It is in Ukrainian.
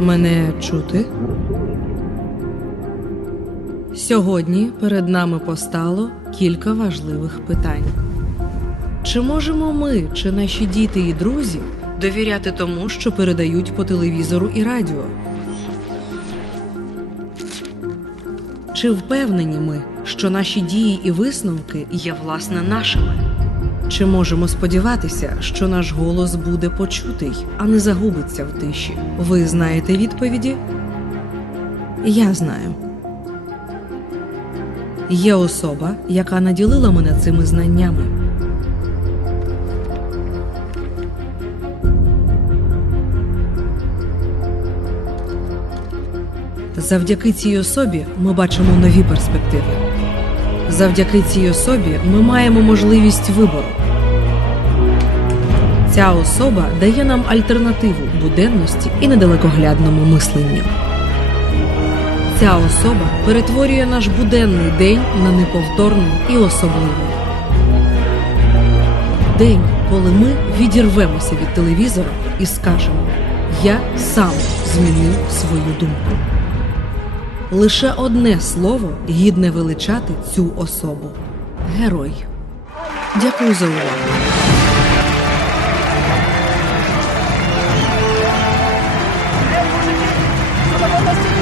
Мене чути? Сьогодні перед нами постало кілька важливих питань. Чи можемо ми, чи наші діти і друзі довіряти тому, що передають по телевізору і радіо? Чи впевнені ми, що наші дії і висновки є власне нашими? Чи можемо сподіватися, що наш голос буде почутий, а не загубиться в тиші? Ви знаєте відповіді? Я знаю. Є особа, яка наділила мене цими знаннями. Завдяки цій особі ми бачимо нові перспективи. Завдяки цій особі ми маємо можливість вибору. Ця особа дає нам альтернативу буденності і недалекоглядному мисленню. Ця особа перетворює наш буденний день на неповторний і особливий. День, коли ми відірвемося від телевізора і скажемо: Я сам змінив свою думку. Лише одне слово гідне величати цю особу герой. Дякую за увагу. eu vou decidir.